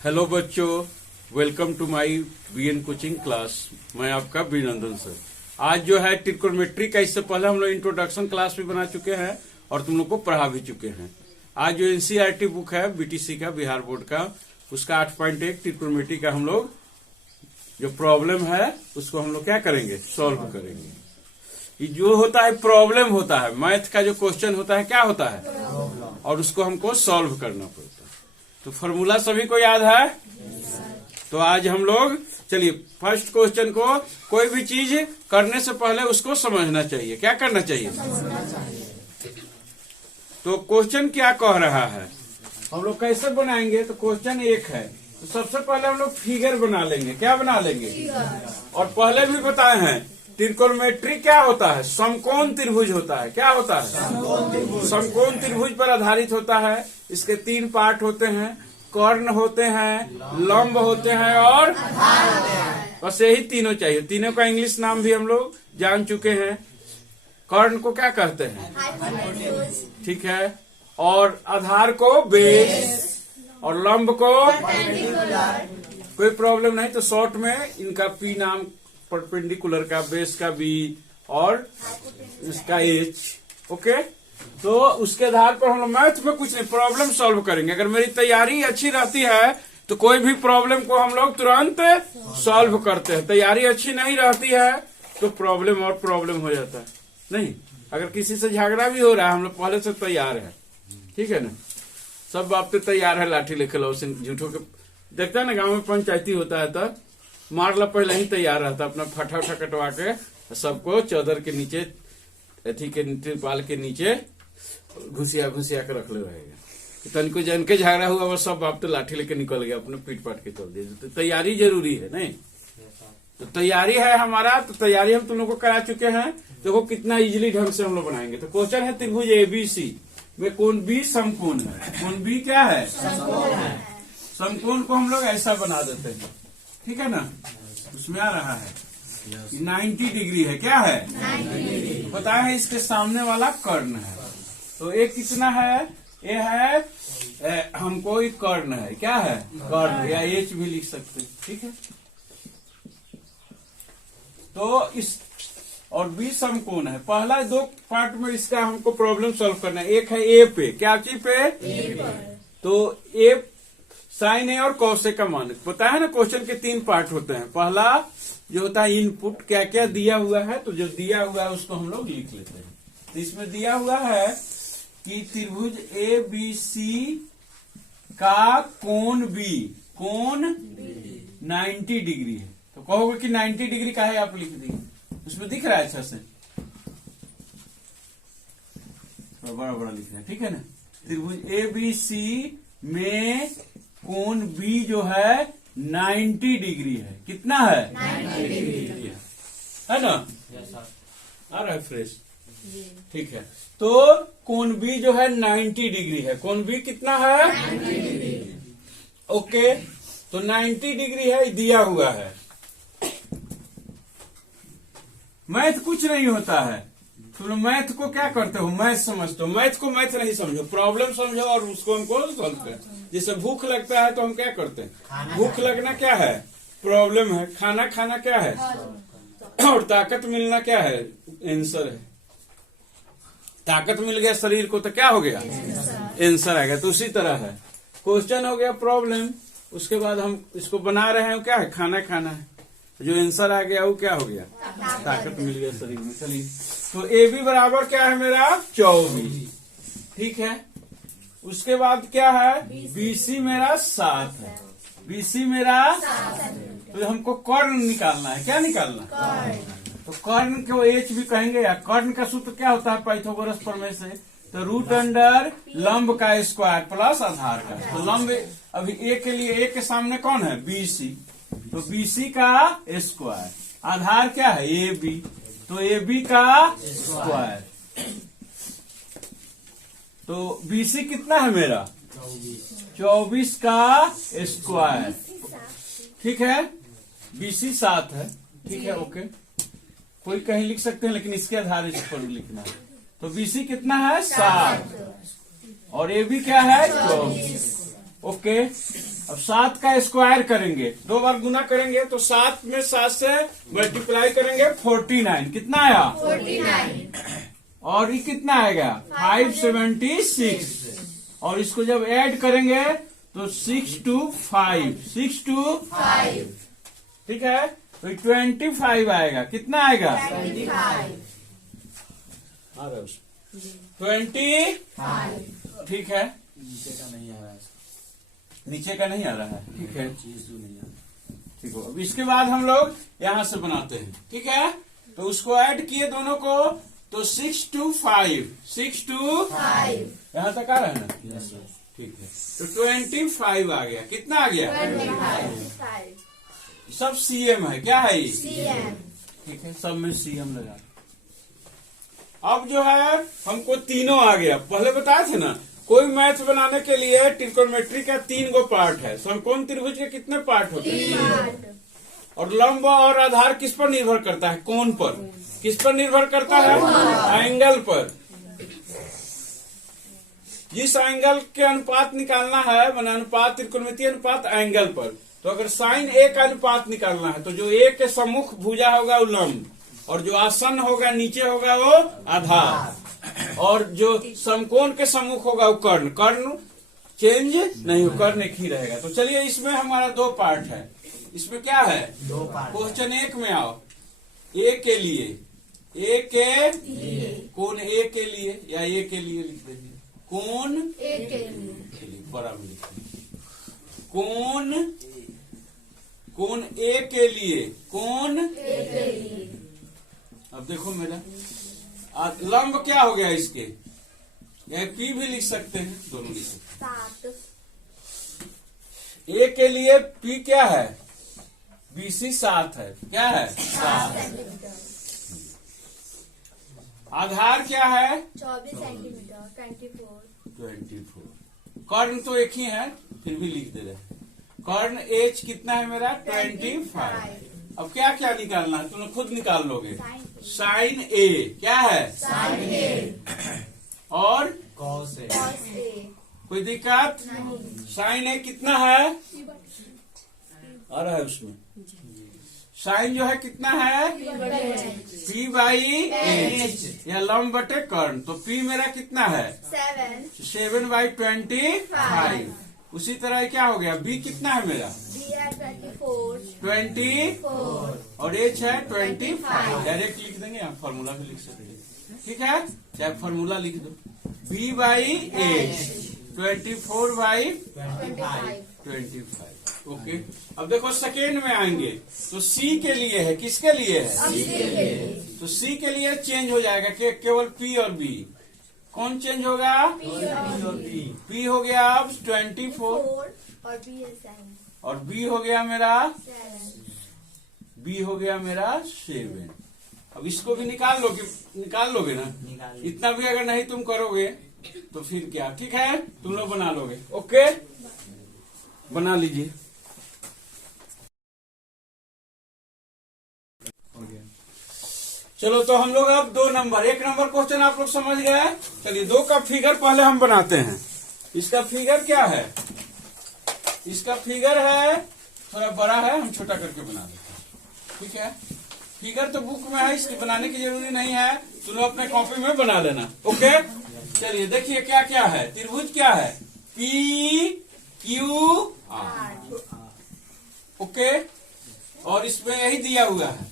Hello बच्चों, welcome to my BN coaching class. मैं आपका अभिनंदन सर। आज जो है ट्रिकोनोमेट्री का, इससे पहले हम लोग इंट्रोडक्शन क्लास भी बना चुके हैं और तुम लोग को पढ़ा भी चुके हैं। आज जो एनसीईआरटी बुक है बीटीसी का, बिहार बोर्ड का, उसका 8.1 ट्रिकोनोमेट्री का हम लोग जो प्रॉब्लम है उसको हम लोग क्या करेंगे, सॉल्व करेंगे। ये जो होता है प्रॉब्लम होता है, मैथ का जो क्वेश्चन होता है क्या होता है, और उसको हमको सॉल्व करना पड़ता है। तो फॉर्मूला सभी को याद है? तो आज हम लोग चलिए फर्स्ट क्वेश्चन को, कोई भी चीज करने से पहले उसको समझना चाहिए। क्या करना चाहिए? तो क्वेश्चन क्या कह रहा है, हम लोग कैसे बनाएंगे? तो क्वेश्चन एक है, तो सबसे पहले हम लोग फिगर बना लेंगे। क्या बना लेंगे? और पहले भी बताए हैं ट्रिकोनोमेट्री क्या होता है, समकोण त्रिभुज होता है। क्या होता है? समकोण त्रिभुज पर आधारित होता है। इसके 3 पार्ट होते हैं, कर्ण होते हैं, लंब होते हैं और बस यही तीनों चाहिए। तीनों का इंग्लिश नाम भी हम लोग जान चुके हैं। कर्ण को क्या कहते हैं? ठीक है। और आधार को बेस, और लंब को कोई प्रॉब्लम नहीं, तो शॉर्ट में इनका पी नाम, परपेंडिकुलर का, बेस का बी और इसका एच। ओके, तो उसके आधार पर हम लोग मैथ में कुछ नहीं, प्रॉब्लम सॉल्व करेंगे। अगर मेरी तैयारी अच्छी रहती है तो कोई भी प्रॉब्लम को हम लोग तुरंत सॉल्व करते हैं। तैयारी अच्छी नहीं रहती है तो प्रॉब्लम और प्रॉब्लम हो जाता है। नहीं, अगर किसी से झगड़ा भी हो रहा है, हम लोग पहले से तैयार है। ठीक है ना, सब बाप तो तैयार है, लाठी लेके लो झूठों के। देखता है ना, गाँव में पंचायती होता है तो मारला पहले ही तैयार रहता, अपना फटा उठा कटवा के सबको चादर के नीचे, अथी के तिरपाल के नीचे घुसिया के रख ले रहेगा कि तनिको जन के झगड़ा हुआ वो सब बाप तो लाठी लेके निकल गया, अपने पीट पाट के चल दिए। तो तैयारी जरूरी है। नहीं तो तैयारी है हमारा, तो तैयारी हम तुम लोग को करा चुके हैं। देखो कितना इजीली ढंग से हम लोग बनाएंगे। तो क्वेश्चन है त्रिभुज एबीसी में कोण बी समकोण है। कोण बी क्या है? समकोण है। समकोण को हम लोग ऐसा बना देते हैं। ठीक है ना, उसमें आ रहा है 90 डिग्री है। क्या है? 90 डिग्री। पता है इसके सामने वाला कर्ण है, तो ये कितना है? ये है हमको एक कर्ण है। क्या है? कर्ण, या एच भी लिख सकते हैं। ठीक है, तो इस और बी समकोण है। पहला 2 पार्ट में इसका हमको प्रॉब्लम सॉल्व करना है। एक है ए पे, क्या चीज पे? ए पर। तो ए साइन ए और कॉस ए का मान पता है ना। क्वेश्चन के 3 पार्ट होते हैं। पहला जो होता है इनपुट, क्या क्या दिया हुआ है, तो जो दिया हुआ है उसको हम लोग लिख लेते हैं। तो इसमें दिया हुआ है कि त्रिभुज ए बी सी का कोण बी, कोण 90 डिग्री है। तो कहोगे कि 90 डिग्री का है, आप लिख दिए। उसमें दिख रहा है अच्छा से, थोड़ा बड़ा बड़ा लिख रहा है। ठीक है ना, त्रिभुज ए बी सी में कोण बी जो है 90 डिग्री है। कितना है? 90 डिग्री है ना। आ रहा है फ्रेश? ठीक है, तो कोण बी जो है 90 डिग्री है। कोण बी कितना है? 90 डिग्री। ओके, तो 90 डिग्री है, दिया हुआ है। मैथ कुछ नहीं होता है। तुम मैथ को क्या करते हो? मैथ समझते हो। मैथ को मैथ नहीं समझो, प्रॉब्लम समझो और उसको हमको सॉल्व करें। जैसे भूख लगता है तो हम क्या करते हैं? भूख लगना क्या है? प्रॉब्लम है। खाना खाना क्या है? और ताकत मिलना क्या है? आंसर है। ताकत मिल गया शरीर को तो क्या हो गया? आंसर आ गया। तो उसी तरह है, क्वेश्चन हो गया प्रॉब्लम, उसके बाद हम इसको बना रहे हैं, क्या है? खाना खाना है। जो आंसर आ गया वो क्या हो गया? ताकत मिल गया शरीर में। चलिए, तो ए बी बराबर क्या है मेरा? 24। ठीक है, उसके बाद क्या है? बीसी मेरा 7 है। बीसी मेरा, तो हमको कर्ण निकालना है। क्या निकालना? तो कर्ण को एच भी कहेंगे, या कर्ण का सूत्र क्या होता है पाइथागोरस प्रमेय से? तो रूट अंडर लंब का स्क्वायर प्लस आधार का। तो लंब अभी ए के लिए, ए के सामने कौन है? बीसी, तो बीसी का स्क्वायर। आधार क्या है? ए बी, तो ए बी का स्क्वायर। तो बीसी कितना है मेरा? 24 का स्क्वायर। ठीक है, बीसी 7 है। ठीक है, ओके, कोई कहीं लिख सकते हैं, लेकिन इसके आधार पर लिखना है। तो बीसी कितना है? 7, और ए बी क्या है? 24। ओके, अब 7 का स्क्वायर करेंगे, 2 बार गुना करेंगे तो 7 में 7 से मल्टीप्लाई करेंगे 49। कितना आया? 49। और ये कितना आएगा? 576। और इसको जब ऐड करेंगे तो 6 to 5, 6 to 5, ठीक है। तो 25 आएगा। कितना आएगा? 25। 25, ठीक है। नीचे का नहीं आ रहा है, नीचे का नहीं आ रहा है, ठीक है। चीज तो नहीं आ रहा। ठीक हो। अब इसके बाद हम लोग यहाँ से बनाते हैं, ठीक है। तो उसको ऐड किए दोनों को, तो 6 to 5, 6 to 5, यहाँ तक आ रहा है ना? Yes sir. ठीक है। तो 25 आ गया। कितना आ गया? 25। सब सीएम है। क्या है ये? CM। ठीक है, सब में सीएम लगा। अब जो है हमको तीनों आ गया। पहले बताए थे ना, कोई मैथ बनाने के लिए ट्रिकोनोमेट्री का 3 गो पार्ट है। समकोण त्रिभुज के कितने पार्ट होते हैं? और लंब और आधार किस पर निर्भर करता है? कोण पर। किस पर निर्भर करता है? एंगल पर। जिस एंगल के अनुपात निकालना है, माने अनुपात त्रिकोणमितीय अनुपात एंगल पर। तो अगर साइन ए का अनुपात निकालना है तो जो ए के सम्मुख भुजा होगा वो लंब, और जो आसन होगा नीचे होगा वो आधार, और जो समकोण के सम्मुख होगा वो कर्ण। कर्ण चेंज नहीं हो, कर्ण एक ही रहेगा। तो चलिए, इसमें हमारा 2 पार्ट है। इसमें क्या है? 2 पार्ट। क्वेश्चन 1 में आओ। ए के लिए, ए के कोण ए के लिए, या ए के लिए लिख देंगे कोण एक के लिए, बड़ा में लिख देंगे कोण ए के लिए, कोण। लिए। अब देखो मेरा लंब क्या हो गया इसके? या पी भी लिख सकते हैं, दोनों लिख सकते 7। हैं। ए के लिए पी क्या है? BC 7 है। क्या है? 7। सेंटीमीटर। आधार क्या है? 24 सेंटीमीटर। 24। 24। कर्ण तो एक ही है, फिर भी लिख दे रहे हैं। कर्ण एच कितना है मेरा? 25। अब क्या क्या निकालना है? तुम खुद निकाल लोगे। साइन ए क्या है? साइन ए। और कॉस है। Cos A. कोई दिक्कत? नहीं। साइन ए कितना है? आ रहा है उसमें। साइन जो है कितना है? P बाई एच, या लंब बटे कर्ण। तो P मेरा कितना है? 7। 7/25। उसी तरह क्या हो गया? B कितना है मेरा? B है 24। 20, 4। और H है 25। डायरेक्ट लिख देंगे, आप फॉर्मूला भी लिख सकते हैं, ठीक है। चाहे फॉर्मूला लिख दो। B by H 24/25। 25। ओके। अब देखो सेकेंड में आएंगे तो C के लिए है। किसके लिए है? अब C के लिए। तो C के लिए चेंज हो जाएगा कि केवल P और B। कौन चेंज होगा? P हो गया अब 24, 4 और B है 7। और B हो गया मेरा 7। B हो गया मेरा 7। अब इसको भी निकाल लोगे ना? निकाल। इतना भी अगर नहीं तुम करोगे तो फिर क्या? ठीक है, तुम लोग बना लोगे। ओके, बना लीजिए। चलो, तो हम लोग अब 2 नंबर, 1 नंबर क्वेश्चन आप लोग समझ गए। चलिए 2 का फिगर पहले हम बनाते हैं। इसका फिगर क्या है? इसका फिगर है थोड़ा बड़ा है, हम छोटा करके बना देते हैं, ठीक है। फिगर तो बुक में है, इसकी बनाने की जरूरी नहीं है, तुम लोग अपने कॉपी में बना लेना। ओके, चलिए देखिए क्या क्या है। त्रिभुज क्या है? PQR। ओके, और इसमें यही दिया हुआ है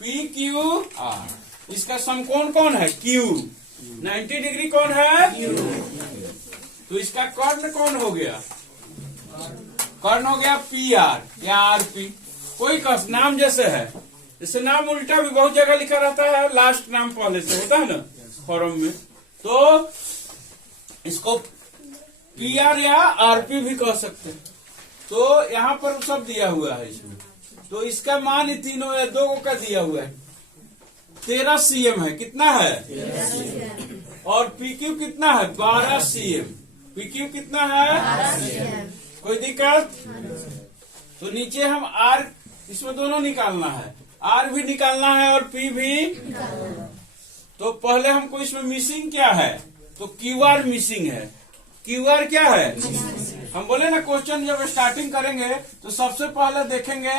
PQR। इसका समकोण कौन है? Q। 90 डिग्री कौन है? Q। तो इसका कर्ण कौन हो गया? कर्ण हो गया PR या RP। कोई कस नाम जैसे है, जैसे नाम उल्टा भी बहुत जगह लिखा रहता है, लास्ट नाम पहले से होता है ना फॉर्म में, तो इसको PR या RP भी कह सकते हैं। तो यहाँ पर सब दिया हुआ है इसमें। तो इसका मान ही तीनों 2 का दिया हुआ है। 13 CM है। कितना है? 13। और PQ कितना है? 12 CM। PQ कितना है? 12 CM। कोई दिक्कत? तो नीचे हम R, इसमें दोनों निकालना है, R भी निकालना है और P भी। तो पहले हमको इसमें मिसिंग क्या है? तो QR मिसिंग है। QR क्या है? हम बोले ना क्वेश्चन जब स्टार्टिंग करेंगे तो सबसे पहले देखेंगे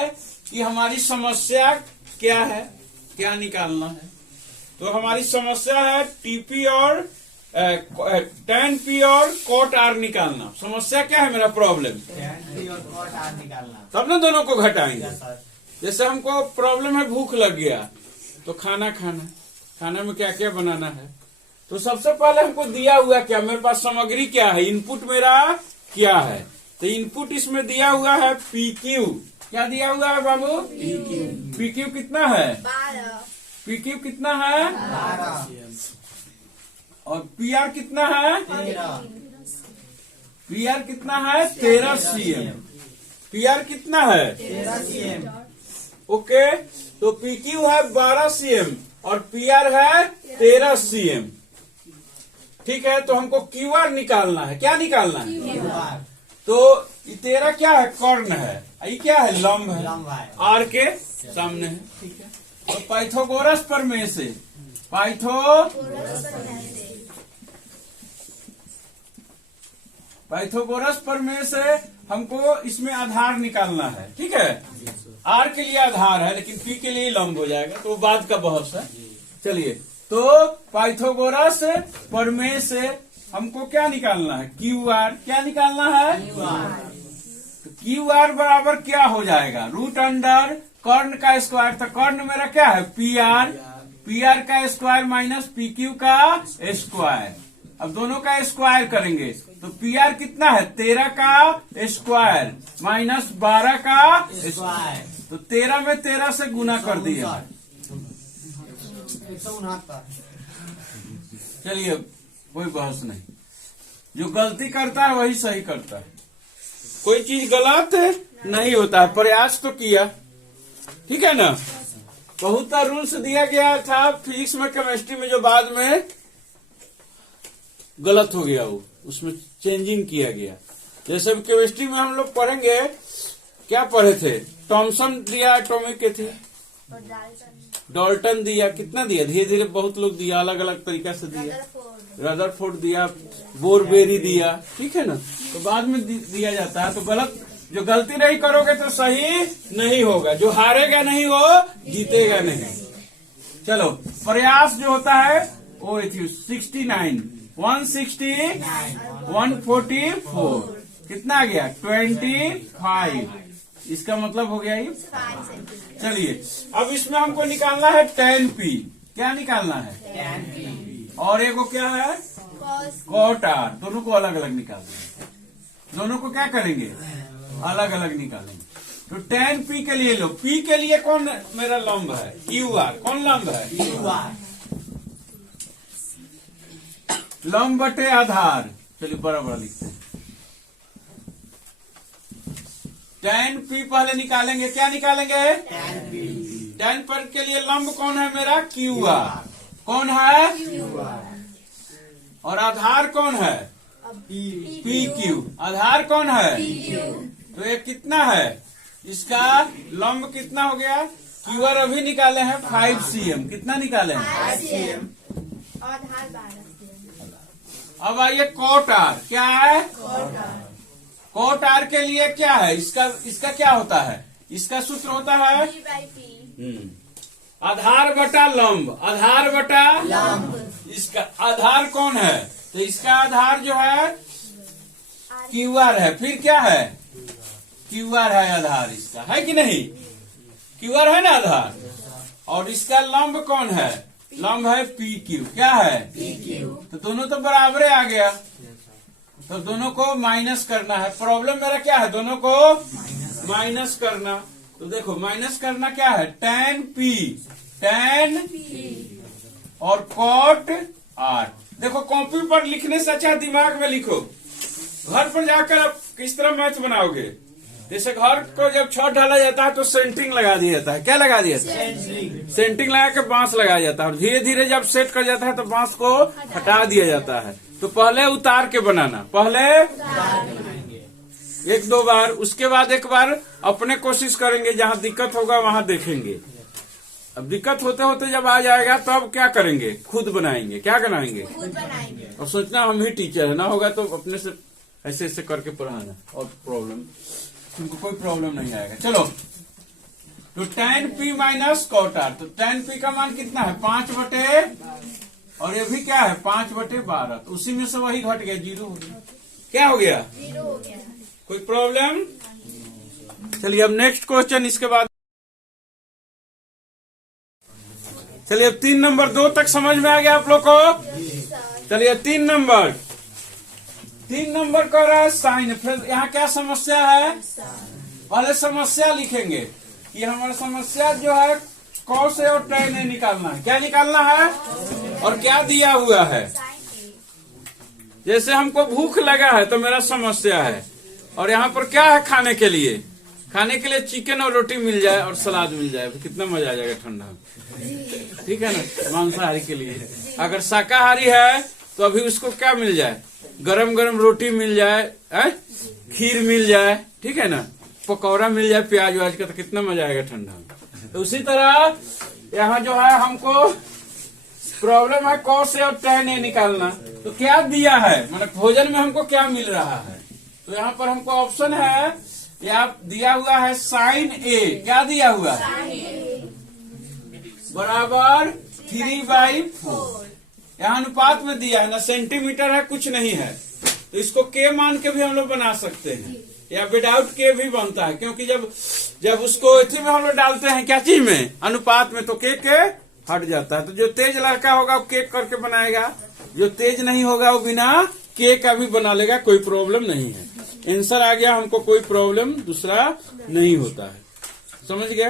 कि हमारी समस्या क्या है, क्या निकालना है। तो हमारी समस्या है टीपी और tan P और cot R निकालना। समस्या क्या है, मेरा प्रॉब्लम, tan P और cot R निकालना। तब ना दोनों को घटाएंगे। Yes, sir। जैसे हमको प्रॉब्लम है, भूख लग गया तो खाना में क्या क्या बनाना है। तो सबसे पहले हमको दिया हुआ क्या, मेरे पास सामग्री क्या है, इनपुट मेरा क्या है। तो इनपुट इसमें दिया हुआ है PQ। क्या दिया हुआ है बाबू, PQ कितना है, 12 PQ कितना है 12 और PR कितना है, 13 PR कितना है 13 cm। PR कितना है 13 cm। ओके, तो PQ है 12 cm और PR है 13 cm। ठीक है, तो हमको QR निकालना है। क्या निकालना है, QR तो ये 13 क्या है, कर्ण है, ये क्या है, लंब है, लंबा है। R के सामने है। ठीक है, तो पाइथागोरस प्रमेय से पाइथागोरस प्रमेय से हमको इसमें आधार निकालना है। ठीक है, R के लिए आधार है लेकिन P के लिए लंब हो जाएगा, तो बाद का बहस है। चलिए, तो पाइथागोरस प्रमेय से हमको क्या निकालना है, QR। क्या निकालना है, तो QR बराबर क्या हो जाएगा, रूट अंडर कर्ण का स्क्वायर। तो कर्ण मेरा क्या है PR का स्क्वायर माइनस PQ का स्क्वायर। अब दोनों का स्क्वायर करेंगे तो PR कितना है 13 का स्क्वायर माइनस 12 का स्क्वायर। तो 13 में 13 से गुना कर दिया। 169। चलिए, कोई बहस नहीं, जो गलती करता है वही सही करता है, कोई चीज गलत नहीं होता है, प्रयास तो किया। ठीक है ना, बहुत सा रूल्स दिया गया था फिजिक्स में, केमिस्ट्री में, जो बाद में गलत हो गया, वो उसमें चेंजिंग किया गया। जैसे केमिस्ट्री में हम लोग पढ़ेंगे, क्या पढ़े थे, थॉमसन दिया एटॉमिक के थे, और डाल्टन दिया, कितना दिया, धीरे धीरे बहुत लोग दिया, अलग अलग तरीका से दिया, रदरफोर्ड दिया, बोरबेरी दिया। ठीक है ना, तो बाद में दिया जाता है। तो गलत, जो गलती नहीं करोगे तो सही नहीं होगा, जो हारेगा नहीं वो जीतेगा नहीं। चलो, प्रयास जो होता है वो 69, 160, 144, कितना आ गया 25। इसका मतलब हो गया ये। 5 सेंटीमीटर। चलिए, अब इसमें हमको निकालना है tan P। क्या निकालना है, tan P और एगो क्या है cot R। दोनों को अलग अलग निकालना है, दोनों को क्या करेंगे, अलग अलग निकालेंगे। तो tan P के लिए लो, P के लिए कौन मेरा लंब है, QR। कौन लंब है, QR लंब बटे आधार। चलिए बराबर लिखते हैं, tan P पहले निकालेंगे। क्या निकालेंगे, tan P tan पर के लिए लंब कौन है मेरा, QR। कौन है, और आधार कौन है, PQ। आधार कौन है, तो ये कितना है, इसका लंब कितना हो गया, QR अभी निकाले हैं 5 cm। कितना निकाले हैं, 5 cm और आधार 12 cm। अब आइए cot R। क्या है, cot R के लिए क्या है, इसका क्या होता है, इसका सूत्र होता है P/P। आधार बटा लंब, आधार बटा लंब। इसका आधार कौन है, तो इसका आधार जो है QR है। फिर क्या है, QR है आधार, इसका है कि नहीं, QR है ना आधार। और इसका लंब कौन है, लंब है PQ। क्या है, तो दोनों तो बराबर आ गया, तो दोनों को माइनस करना है। प्रॉब्लम मेरा क्या है, दोनों को माइनस करना। तो देखो, माइनस करना क्या है, tan P और cot R। देखो, कॉपी पर लिखने से अच्छा दिमाग में लिखो, घर पर जाकर आप किस तरह मैथ बनाओगे। जैसे घर को जब छत ढाला जाता है तो सेंटरिंग लगा दिया जाता है। क्या लगा दिया जाता है, सेंटरिंग लगा के बांस लगाया जाता है, और धीरे धीरे जब सेट कर जाता है तो बांस को हटा दिया जाता है। तो पहले उतार के बनाना, पहले एक दो बार, उसके बाद एक बार अपने कोशिश करेंगे, जहाँ दिक्कत होगा वहाँ देखेंगे। अब दिक्कत होते होते जब आ जाएगा तब क्या करेंगे, खुद बनाएंगे। क्या बनाएंगे, खुद बनाएंगे। और सोचना हम ही टीचर है, ना होगा तो अपने से ऐसे ऐसे करके पढ़ाना और प्रॉब्लम, तुमको कोई प्रॉब्लम नहीं आएगा। चलो, तो tan p minus cot r, तो tan p का मान कितना है 5/, और ये भी क्या है 5/12, तो उसी में से वही घट गया, 0 हो गया। क्या हो गया? 0 हो गया। कोई प्रॉब्लम? चलिए अब नेक्स्ट क्वेश्चन, इसके बाद चलिए अब 3 नंबर 2 तक समझ में आ गया आप लोग को। चलिए 3 नंबर कर रहा है साइन। फिर यहाँ क्या समस्या है? पहले समस्या लिखेंगे कि हमारा समस्या जो है कॉस ए और tan ए निकालना है। क्या निकालना है और क्या दिया हुआ है? जैसे हमको भूख लगा है तो मेरा समस्या है, और यहाँ पर क्या है खाने के लिए? खाने के लिए चिकन और रोटी मिल जाए और सलाद मिल जाए तो कितना मजा आ जाएगा ठंडा में, ठीक है ना। मांसाहारी के लिए, अगर शाकाहारी है तो अभी उसको क्या मिल जाए? गरम गरम रोटी मिल जाए, खीर मिल जाए, ठीक है ना, पकौड़ा मिल जाए प्याज व्याज का, तो कितना मजा आएगा ठंडा में। तो उसी तरह यहाँ जो है हमको प्रॉब्लम है कॉस ए और tan ए निकालना। तो क्या दिया है, मतलब भोजन में हमको क्या मिल रहा है? तो यहाँ पर हमको ऑप्शन है, या दिया हुआ है साइन ए। क्या दिया हुआ है? बराबर 3/4। यहाँ अनुपात में दिया है ना, सेंटीमीटर है, कुछ नहीं है। तो इसको के मान के भी हम लोग बना सकते हैं, या विदाउट के भी बनता है, क्योंकि जब उसको इसी में हम लोग डालते हैं, क्या चीज में? अनुपात में, तो के हट जाता है। तो जो तेज लड़का होगा वो के करके बनाएगा, जो तेज नहीं होगा वो बिना के का भी बना लेगा, कोई प्रॉब्लम नहीं है। आंसर आ गया, हमको कोई प्रॉब्लम दूसरा नहीं होता है, समझ गए।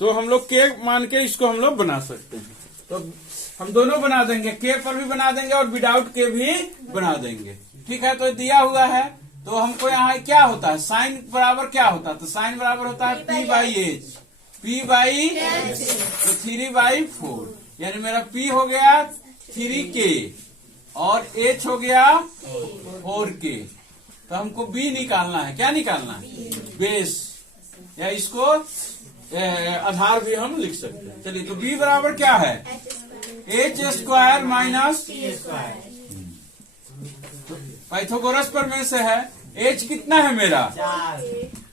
तो हम लोग के मान के इसको हम लोग बना सकते हैं। तो हम दोनों बना देंगे, के पर भी बना देंगे और विदाउट के भी बना देंगे, ठीक है। तो दिया हुआ है, तो हमको यहाँ क्या होता है? साइन बराबर क्या होता है? तो साइन बराबर होता है p/h, तो 3/4, यानी मेरा p हो गया 3k और h हो गया 4k। तो हमको b निकालना है। क्या निकालना है? बेस, या इसको आधार भी हम लिख सकते हैं। चलिए, तो b बराबर क्या है? h² माइनस पाइथागोरस प्रमेय से है। h कितना है मेरा?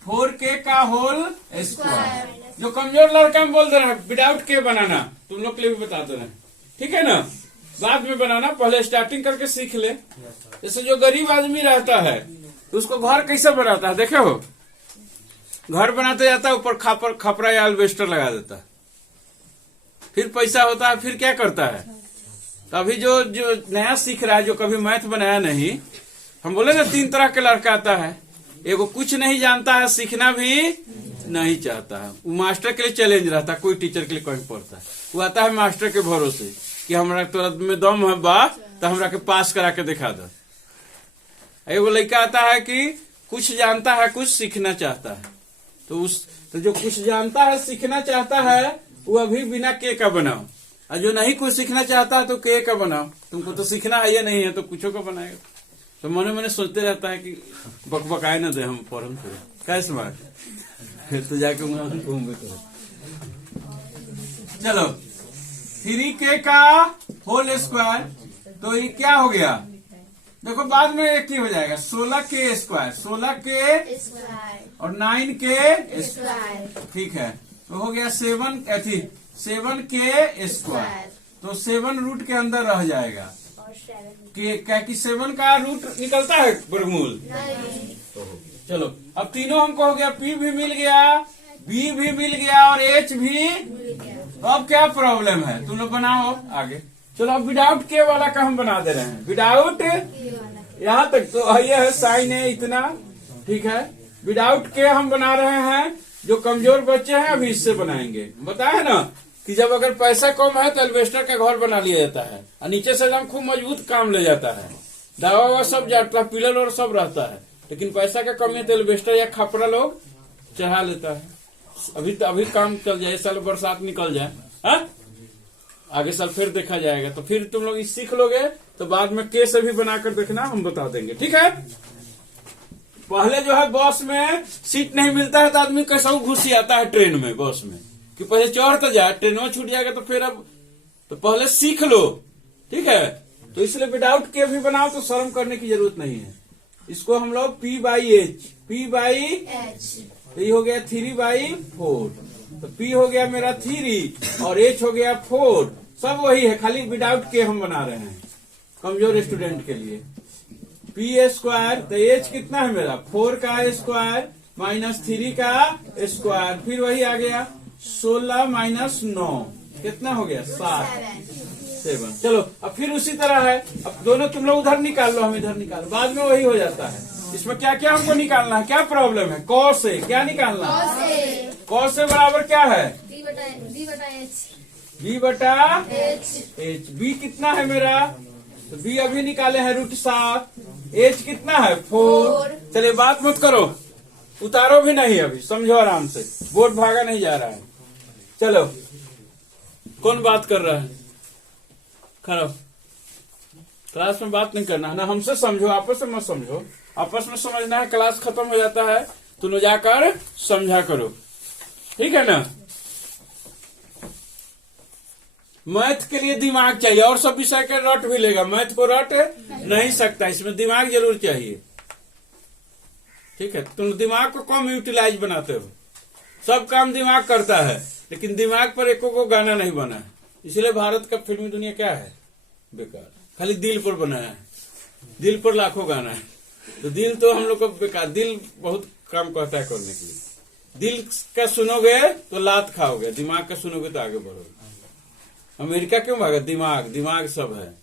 4k का होल स्क्वायर। जो कमजोर लड़का हम बोल दे रहे हैं विदाउट के बनाना, तुम लोग के लिए भी बता दे रहे हैं, ठीक है ना। बाद में बनाना, पहले स्टार्टिंग करके सीख ले। जैसे जो गरीब आदमी रहता है तो उसको घर कैसे बनाता है? देखे हो, घर बनाते जाता है, ऊपर खपरा या एल्वेस्टर लगा देता है, फिर पैसा होता है, फिर क्या करता है? तो अभी जो नया सीख रहा है, जो कभी मैथ बनाया नहीं, हम बोले ना 3 तरह के लड़का आता है। एगो कुछ नहीं जानता है, सीखना भी नहीं चाहता है, वो मास्टर के लिए चैलेंज रहता है, कोई टीचर के लिए कहीं पढ़ता है, वो आता है मास्टर के भरोसे कि हमरा तोरा में दम है बा, तो हमरा के पास करा के दिखा दो। एगो लड़का आता है कि कुछ जानता है, कुछ सीखना चाहता है, तो जो कुछ जानता है, सीखना चाहता है, वो अभी बिना के का बनाओ, और जो नहीं कुछ सीखना चाहता है तो के का बनाओ। तुमको तो सीखना है या नहीं है, तो कुछो का बनाएगा। तो मने सोचते रहता है कि बकबकाए न दे, हम पढ़म तो कैसे बात, फिर तो जाके घूमबे तो। चलो, 3k का होल स्क्वायर, तो ये क्या हो गया? देखो बाद में एक ही हो जाएगा, 16k स्क्वायर, 16k और 9k स्क्वायर, ठीक है। तो हो गया 7k स्क्वायर, तो 7 रूट के अंदर रह जाएगा। क्या कि 7 का रूट निकलता है वर्गमूल। चलो, अब तीनों हमको हो गया, p भी मिल गया, b भी मिल गया और h भी। तो अब क्या प्रॉब्लम है? तुम लोग बनाओ आगे। चलो, अब विदाउट के वाला का हम बना दे रहे हैं, विदाउट यहाँ तक। तो ये है साइन है इतना, ठीक है। विदाउट के हम बना रहे हैं, जो कमजोर बच्चे हैं अभी इससे बनाएंगे। बताए ना कि जब अगर पैसा कम है तो एल्वेस्टर का घर बना लिया जाता है, और नीचे से एकदम खूब मजबूत काम ले जाता है, दवा सब जाता है, पिलर और सब रहता है, लेकिन पैसा का कमी है तो एल्वेस्टर या खपरा लोग चढ़ा लेता है। अभी काम चल जाए, साल बरसात निकल जाए, हा? आगे साल फिर देखा जाएगा। तो फिर तुम लोग इस सीख लोगे, तो बाद में के से भी बनाकर देखना, हम बता देंगे, ठीक है। पहले जो है बस में सीट नहीं मिलता है तो आदमी कैसा घुसी आता है ट्रेन में, बस में, कि पहले चढ़ तो जाए, ट्रेन में छूट जाएगा तो फिर अब तो पहले सीख लो, ठीक है। तो इसलिए विदाउट के भी बनाओ तो शर्म करने की जरूरत नहीं है। इसको हम लोग P by H, P by H, तो ये हो गया 3/4, तो P हो गया मेरा 3 और H हो गया 4, सब वही है, खाली विदाउट के हम बना रहे हैं कमजोर स्टूडेंट के लिए। P² तो H कितना है मेरा 4 का स्क्वायर माइनस 3 का स्क्वायर, फिर वही आ गया 16 माइनस 9 कितना हो गया 7। चलो अब फिर उसी तरह है, अब दोनों तुम लोग उधर निकाल लो, हम इधर निकाल लो, बाद में वही हो जाता है। इसमें क्या क्या हमको निकालना है, क्या प्रॉब्लम है, कॉस से क्या निकालना है, कॉस से बराबर क्या है B बटा H, B बटा H, H। B कितना है मेरा, तो B अभी निकाले हैं √7, H कितना है 4। चलिए बात मत करो, उतारो भी नहीं, अभी समझो आराम से, बोर्ड भागा नहीं जा रहा है। चलो कौन बात कर रहा है, खड़ो, क्लास में बात नहीं करना है ना, हमसे समझो, आपस में मत समझो, आपस में समझना है, क्लास खत्म हो जाता है तो लो जाकर समझा करो, ठीक है ना। मैथ के लिए दिमाग चाहिए, और सब विषय के रट भी लेगा, मैथ को रट नहीं सकता, इसमें दिमाग जरूर चाहिए, ठीक है। तुम दिमाग को कम यूटिलाइज बनाते हो, सब काम दिमाग करता है, लेकिन दिमाग पर एको को गाना नहीं बना है, इसलिए भारत का फिल्मी दुनिया क्या है, बेकार, खाली दिल पर बना है, दिल पर लाखों गाना है, तो दिल तो हम लोग को बेकार, दिल बहुत काम कहता है करने के लिए, दिल का सुनोगे तो लात खाओगे, दिमाग का सुनोगे तो आगे बढ़ोगे। अमेरिका क्यों भागा, दिमाग, दिमाग सब है,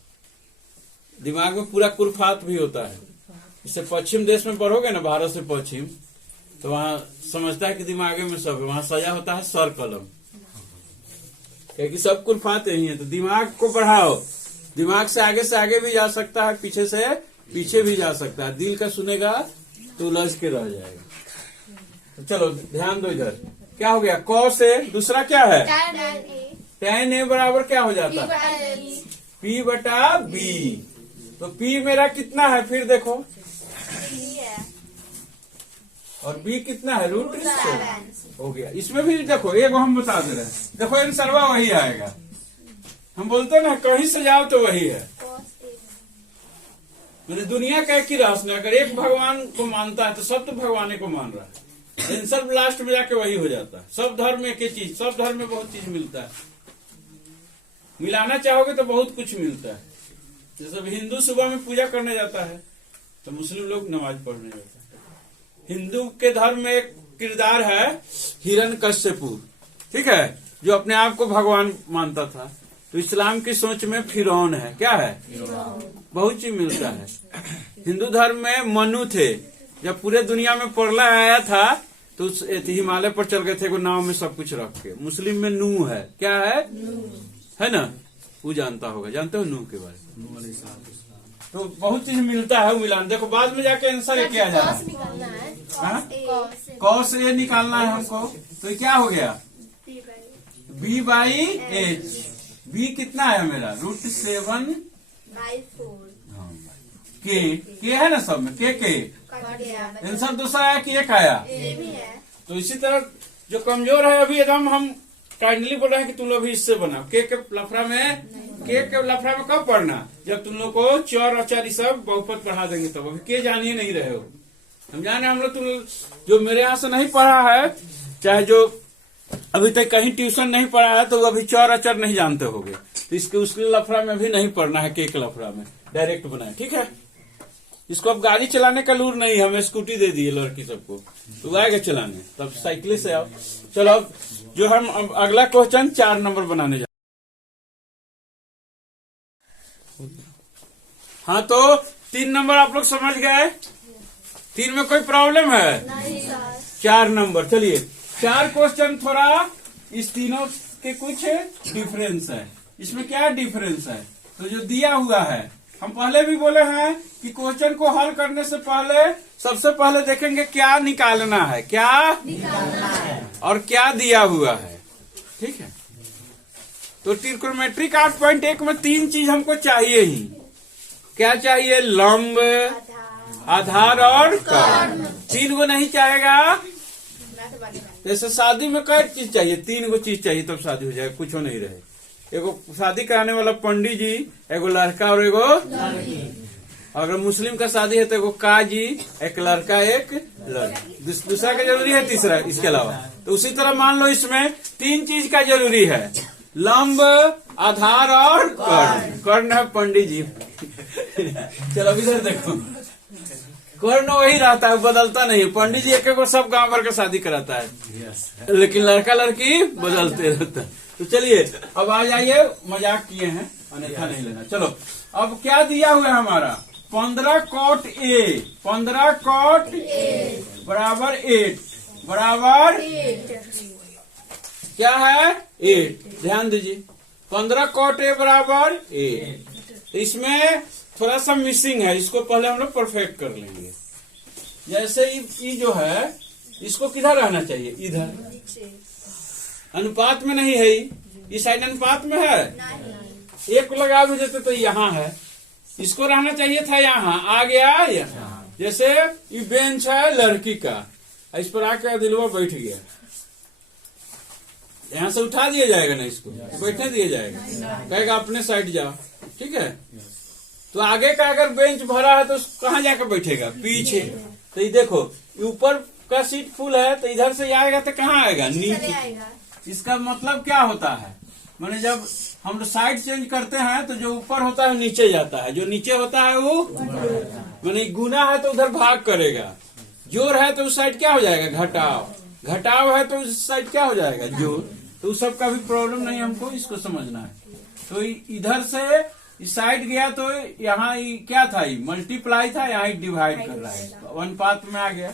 दिमाग में पूरा कुरफात भी होता है। इससे पश्चिम देश में बढ़ोगे ना, भारत से पश्चिम, तो वहाँ समझता है कि दिमागे में सब है, वहाँ सजा होता है सर कलम, क्योंकि सब कुरफात यही है। तो दिमाग को बढ़ाओ, दिमाग से आगे भी जा सकता है, पीछे से पीछे भी जा सकता है, दिल का सुनेगा तो उलझ के रह जाएगा। तो चलो ध्यान दो इधर, क्या हो गया cos से, दूसरा क्या है tan A बराबर क्या हो जाता है P बटा B, तो P मेरा कितना है फिर देखो, और B कितना है √7 हो गया। इसमें भी देखो एक हम बता दे रहे हैं, देखो आंसरवा वही आएगा, हम बोलते ना कहीं से जाओ तो वही है, मैंने दुनिया का एक ही रास्ता, अगर एक भगवान को मानता है तो सब तो भगवान को मान रहा है, लेकिन सब लास्ट में जाके वही हो जाता है। सब धर्म में एक ही चीज, सब धर्म में बहुत चीज मिलता है, मिलाना चाहोगे तो बहुत कुछ मिलता है। जैसे हिंदू सुबह में पूजा करने जाता है तो मुस्लिम लोग नमाज पढ़ने जाता है। हिंदू के धर्म में एक किरदार है हिरण्यकश्यपु, ठीक है, जो अपने आप को भगवान मानता था। तो इस्लाम की सोच में फिरौन है, क्या है, बहुत चीज मिलता है। हिंदू धर्म में मनु थे, जब पूरे दुनिया में प्रलय आया था तो हिमालय पर चल गए थे वो नाव में सब कुछ रख के। मुस्लिम में नू है, क्या है ना, वो जानता होगा, जानते हो नू के बारे में, तो बहुत चीज मिलता है, वो मिलान। देखो बाद में जाके आंसर क्या जा रहा है, cos A निकालना है हमको, तो क्या हो गया B बाई H, B कितना है मेरा √7 के है ना, सब में के आंसर दूसरा आया कि एक आया। तो इसी तरह जो कमजोर है अभी एकदम हम काइंडली बोल रहे हैं कि तुम लोग भी इससे बनाओ, के लफड़ा में कब पढ़ना, जब तुम लोग को चौर और चार सब बहुपद पढ़ा देंगे तब, अभी के जानिए नहीं रहे हो, हम जाने हम लोग तुम जो मेरे यहाँ से नहीं पढ़ा है, चाहे जो अभी तक कहीं ट्यूशन नहीं पढ़ा है, तो अभी चौर अचर नहीं जानते होगे, तो इसके उसके लफड़ा में भी नहीं पढ़ना है, के लफड़ा में डायरेक्ट बनाए, ठीक है। इसको अब गाड़ी चलाने का लूर नहीं, हमें स्कूटी दे दी लड़की सबको, तो आएगा चलाने, तब साइकिल से आओ। चलो अब जो हम अगला क्वेश्चन 4 नंबर बनाने जा, हाँ तो 3 नंबर आप लोग समझ गए, 3 में कोई प्रॉब्लम है, 4 नंबर। चलिए 4 क्वेश्चन, थोड़ा इस तीनों के कुछ डिफरेंस है। इसमें क्या डिफरेंस है, तो जो दिया हुआ है, हम पहले भी बोले हैं कि क्वेश्चन को हल करने से पहले सबसे पहले देखेंगे क्या निकालना है, क्या निकालना है और क्या दिया हुआ है, ठीक है। तो ट्रिग्नोमेट्री 8.1 में 3 चीज हमको चाहिए ही, क्या चाहिए, लंब, आधार और कर्ण। 3 को नहीं चाहेगा, जैसे शादी में कई चीज चाहिए, 3 को चीज चाहिए तब शादी हो जाएगा, कुछ हो नहीं रहे। एगो शादी कराने वाला पंडित जी, एगो लड़का और एगो लड़की, अगर मुस्लिम का शादी है तो एगो काजी, एक लड़का एक लड़की, दूसरा का जरूरी है तीसरा इसके अलावा। तो उसी तरह मान लो इसमें 3 चीज का जरूरी है, लंब, आधार और कर्ण। कर्ण है पंडित जी। चलो इधर देखो, कर्ण वही रहता है, बदलता नहीं। पंडित जी एक सब गांव भर का शादी कराता है, लेकिन लड़का लड़की बदलते रहता है। तो चलिए अब आ जाइए, मजाक किए हैं, अन्यथा नहीं लेना। चलो अब क्या दिया हुआ है हमारा, 15 cot A, 15 cot बराबर 8 बराबर क्या है 8। ध्यान दीजिए, 15 cot A बराबर 8। इसमें थोड़ा सा मिसिंग है, इसको पहले हम लोग परफेक्ट कर लेंगे। जैसे ये जो है इसको किधर रहना चाहिए, इधर अनुपात में नहीं है, इस साइड अनुपात में है, एक को लगा भी देते तो यहाँ है, इसको रहना चाहिए था यहाँ, आ गया यहाँ। जैसे ये बेंच है लड़की का, इस पर आके दिलवा बैठ गया, यहाँ से उठा दिया जाएगा ना, इसको बैठने दिया जाएगा, कहेगा अपने साइड जाओ, ठीक है। तो आगे का अगर बेंच भरा है तो कहाँ जाकर बैठेगा, पीछे। तो ये देखो ऊपर का सीट फुल है, तो इधर से आएगा तो कहाँ आएगा, नीचे। इसका मतलब क्या होता है, माने जब हम साइड चेंज करते हैं तो जो ऊपर होता है नीचे जाता है, जो नीचे होता है वो माने गुना है तो उधर भाग करेगा, जोर है तो उस साइड क्या हो जाएगा, घटाव, घटाव है तो उस साइड क्या हो जाएगा, जोर। तो उस सब का भी प्रॉब्लम नहीं, हमको इसको समझना है। तो इधर से इस साइड गया तो यहाँ क्या था, मल्टीप्लाई था, यहाँ डिवाइड कर रहा है, अनुपात में आ गया,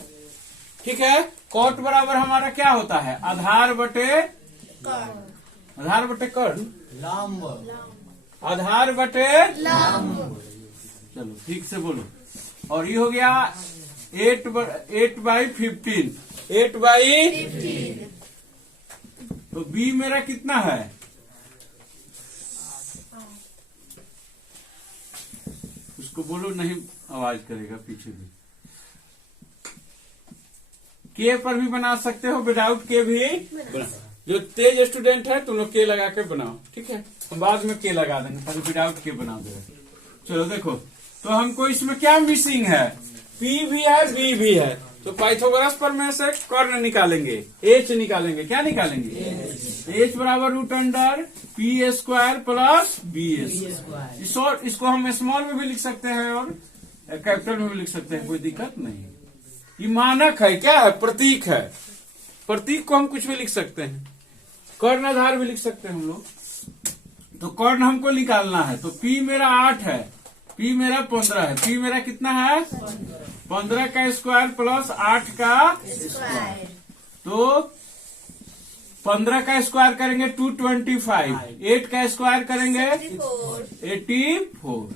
ठीक है। कॉट बराबर हमारा क्या होता है, आधार बटे कर्ण, आधार बटे चलो ठीक से बोलो। और ये हो गया 8/15, 8/15। तो बी मेरा कितना है, उसको बोलो, नहीं आवाज करेगा पीछे भी। के पर भी बना सकते हो, विदाउट के भी बना। जो तेज स्टूडेंट है तुम लोग के लगा के बनाओ, ठीक है, हम बाद में के लगा देंगे, पहले विदाउट के बना देगा। चलो देखो, तो हमको इसमें क्या मिसिंग है, पी भी है बी भी है, तो पाइथागोरस पर में से कर्ण निकालेंगे, एच निकालेंगे, क्या निकालेंगे, एच बराबर √π² प्लस bs। इसको हम स्मॉल में भी लिख सकते हैं और कैपिटल में भी लिख सकते हैं, कोई दिक्कत नहीं। ये मानक है, क्या है, प्रतीक है, प्रतीक को हम कुछ भी लिख सकते हैं, कर्ण आधार भी लिख सकते हैं हम लोग। तो कर्ण हमको निकालना है, तो P मेरा 8 है, P मेरा 15 है, P मेरा कितना है 15 का स्क्वायर प्लस 8 का स्क्वायर। तो 15 का स्क्वायर करेंगे 225, 8 का स्क्वायर करेंगे 84,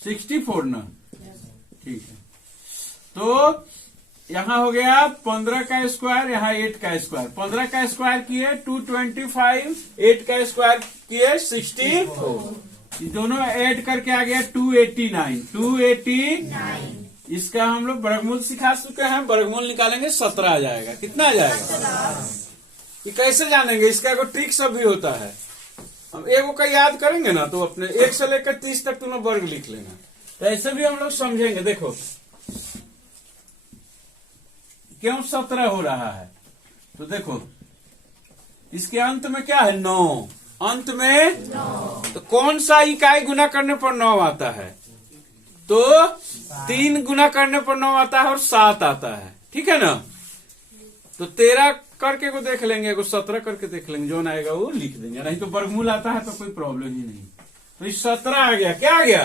64 ना, ठीक है। तो यहाँ हो गया 15 का स्क्वायर, यहाँ 8 का स्क्वायर, 15 का स्क्वायर किए 225, 8 का स्क्वायर किए 64, ये दोनों ऐड करके आ गया 289। इसका हम लोग वर्गमूल सिखा चुके हैं, वर्गमूल निकालेंगे 17 आ जाएगा। कितना आ जाएगा, ये कैसे जानेंगे, इसका कोई ट्रिक सब भी होता है। हम एगो का याद करेंगे ना तो अपने 1 से लेकर 30 तक तुमने वर्ग लिख लेना, तो ऐसे भी हम लोग समझेंगे। देखो क्यों 17 हो रहा है, तो देखो इसके अंत में क्या है 9, अंत में 9। तो कौन सा इकाई गुना करने पर 9 आता है, तो 3 गुना करने पर 9 आता है और 7 आता है, ठीक है ना। तो 13 करके को देख लेंगे, को 17 करके देख लेंगे, जो आएगा वो लिख देंगे, नहीं तो वर्गमूल आता है तो कोई प्रॉब्लम ही नहीं। तो इस 17 आ गया, क्या आ गया,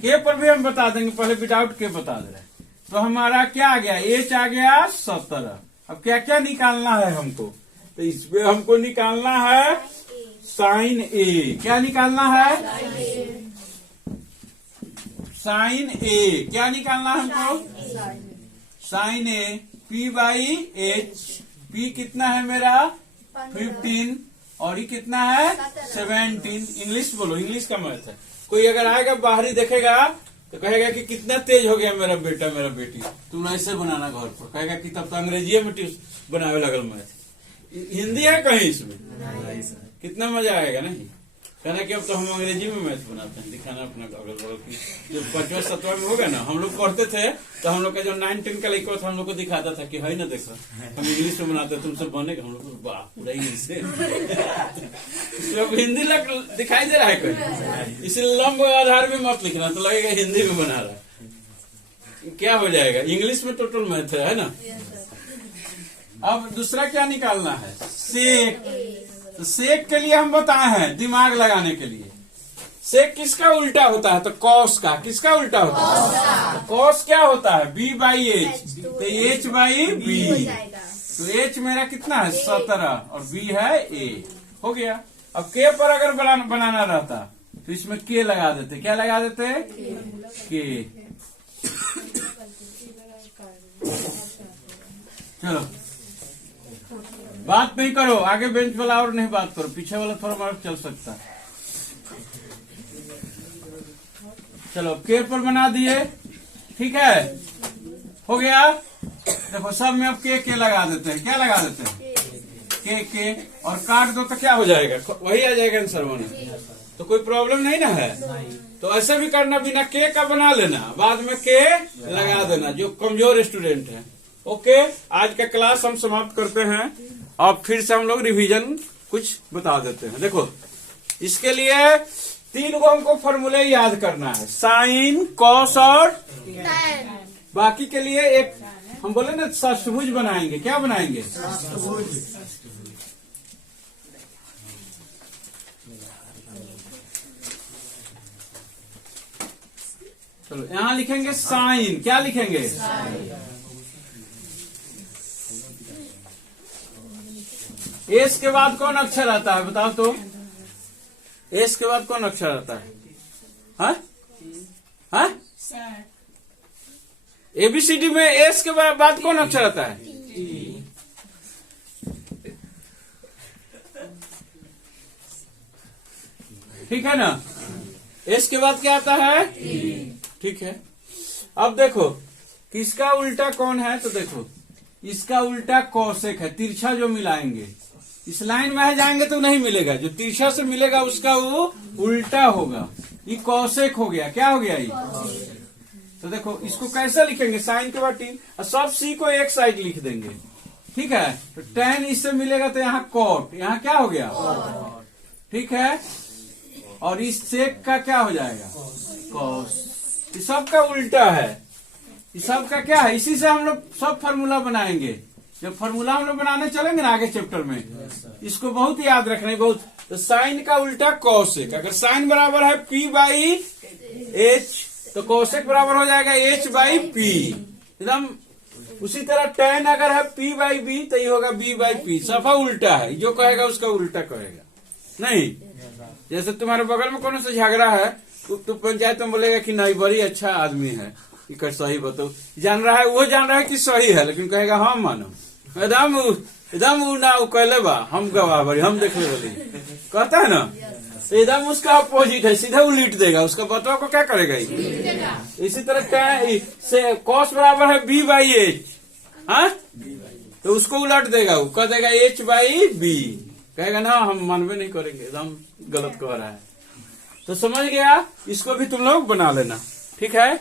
के पर भी हम बता देंगे, पहले विदाउट के बता दे रहे। तो हमारा क्या आ गया, एच आ गया 17। अब क्या क्या निकालना है हमको, तो इसमें हमको निकालना है साइन ए। क्या निकालना है, साइन ए। क्या निकालना है हमको, साइन ए। P/H, P कितना है मेरा 15 और ये कितना है 17। इंग्लिश बोलो, इंग्लिश का मैथ है। कोई अगर आएगा बाहरी देखेगा तो कहेगा कि कितना तेज हो गया मेरा बेटा मेरा बेटी, तुम ऐसे बनाना घर पर, कहेगा कि तब तो अंग्रेजी में बनावे लगल मैथ। हिंदी है कहीं इसमें, कितना मजा आएगा नहीं। कहना कि अब तो हम अंग्रेजी में मैथ बनाते हैं, दिखाना अपना अगल बगल की। जब 5वां 7वां में होगा ना, हम लोग पढ़ते थे तो हम लोग का जो 9-10 का लड़का था हम लोग को दिखाता था कि है ना देखो हम इंग्लिश में बनाते, तुम सब बनेगा। हम लोग वाह पूरा इंग्लिश से अब हिंदी लग दिखाई दे रहा है कोई, इसलिए लंब आधार में मत लिखना, तो लगेगा हिंदी में बना रहा है। क्या हो जाएगा, इंग्लिश में टोटल मैथ है ना। अब दूसरा क्या निकालना है, सेक। तो सेक के लिए हम बताए हैं दिमाग लगाने के लिए। सेक किसका उल्टा होता है, तो कॉस का। किसका उल्टा होता है, तो कॉस क्या होता है, b/h, तो h/b। तो h मेरा कितना है 17 और b है a, हो गया। अब k पर अगर बनाना रहता तो इसमें k लगा देते। क्या लगा देते, k। चलो बात नहीं करो, आगे बेंच वाला और नहीं बात करो, पीछे वाला थोड़ा बहुत चल सकता है। चलो के पर बना दिए, ठीक है, हो गया। देखो सब में अब के लगा देते हैं। क्या लगा देते हैं, के और काट दो तो क्या हो जाएगा, वही आ जाएगा आंसर होने। तो कोई प्रॉब्लम नहीं ना है। तो ऐसे भी करना, बिना के का बना लेना, बाद में के लगा देना जो कमजोर स्टूडेंट है। ओके, आज का क्लास हम समाप्त करते हैं। अब फिर से हम लोग रिवीजन कुछ बता देते हैं। देखो इसके लिए 3 को हमको फॉर्मूले याद करना है, साइन, कॉस और बाकी के लिए एक हम बोले ना षष्ठभुज बनाएंगे। क्या बनाएंगे, चलो यहां लिखेंगे साइन। क्या लिखेंगे, एस के बाद कौन अक्षर आता है, बताओ तो। एस के बाद कौन अक्षर आता है, हाँ हाँ, एबीसीडी में एस के बाद कौन अक्षर आता है, ठीक है ना। एस के बाद क्या आता है, ठीक है। अब देखो किसका उल्टा कौन है, तो देखो इसका उल्टा कौशिक है। तिरछा जो मिलाएंगे, इस लाइन में जाएंगे तो नहीं मिलेगा, जो तिरछा से मिलेगा उसका वो उल्टा होगा। ये कौशिक हो गया। क्या हो गया ये, तो देखो इसको कैसे लिखेंगे, साइन के बाद 3 और सब सी को एक साइड लिख देंगे, ठीक है। तो tan इससे मिलेगा तो यहाँ कॉट, यहाँ क्या हो गया, ठीक है। और इस सेक का क्या हो जाएगा, कॉस। ये सब का उल्टा है, ये सब का क्या है, इसी से हम लोग सब फार्मूला बनाएंगे। जब फार्मूला हम लोग बनाने चलेंगे ना आगे चैप्टर में, इसको बहुत याद रखना है, बहुत। तो साइन का उल्टा कौशिक। अगर साइन बराबर है p/h तो कौशिक बराबर हो जाएगा h/p। एकदम उसी तरह tan अगर है p/b तो ये होगा b/p। सफा उल्टा है, जो कहेगा उसका उल्टा कहेगा नहीं। जैसे तुम्हारे बगल में कौन सा झगड़ा है, तो पंचायत में बोलेगा कि नहीं बड़ी अच्छा आदमी है, इकर सही बताओ, जान रहा है, वो जान रहा है कि सही है, लेकिन कहेगा हाँ मानो, एकदम ना कहले बा, हम गवाह बड़ी, हम देख ले बोली, कहता है ना। तो एकदम उसका अपोजिट है, सीधा उलट देगा, उसका बतवा को क्या करेगा। इसी तरह से कॉस बराबर है b/h, हाँ, तो उसको उलट देगा, वो कह देगा h/b, कहेगा ना हम मानवे नहीं करेंगे, एकदम गलत कह रहा है। तो समझ गया, इसको भी तुम लोग बना लेना, ठीक है।